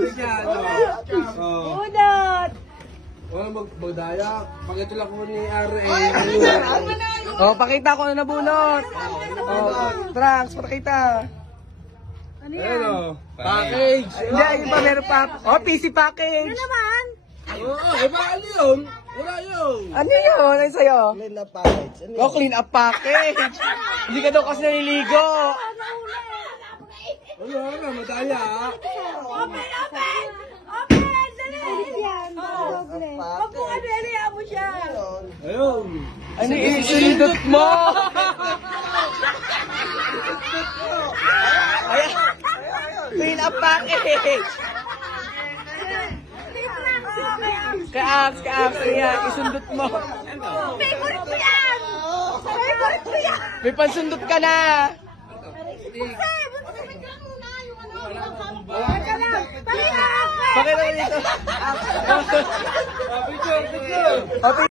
Yan, oh. Bunot! Wala magdaya. Pakita lang ko ni R.A. Oh, pakita ko na nabunot. Oh, Trunks, pakita. Ano Ayan, yan? oh. Package. Hindi, ayun pa, meron pa. Oh, PC package. Ano naman? Oo, iba ano yun? Wala yun. Ano yun? Ano sa'yo? Clean up package. Ano Oh, clean up package. Hindi ka daw kasi naliligo. Ano, madaya. Open! Open! Open! Dali! Yan. Doble. Wag mo ano, mo siya. Ayun. Ano isinindot mo? Ayan. Clean up package. Kaaks. Ayan, isundot mo. Favorite ko yan! Favorite ko yan! May pansundot ka na. Teka lang! Pakita! Pakita mo dito. Picture. Okay.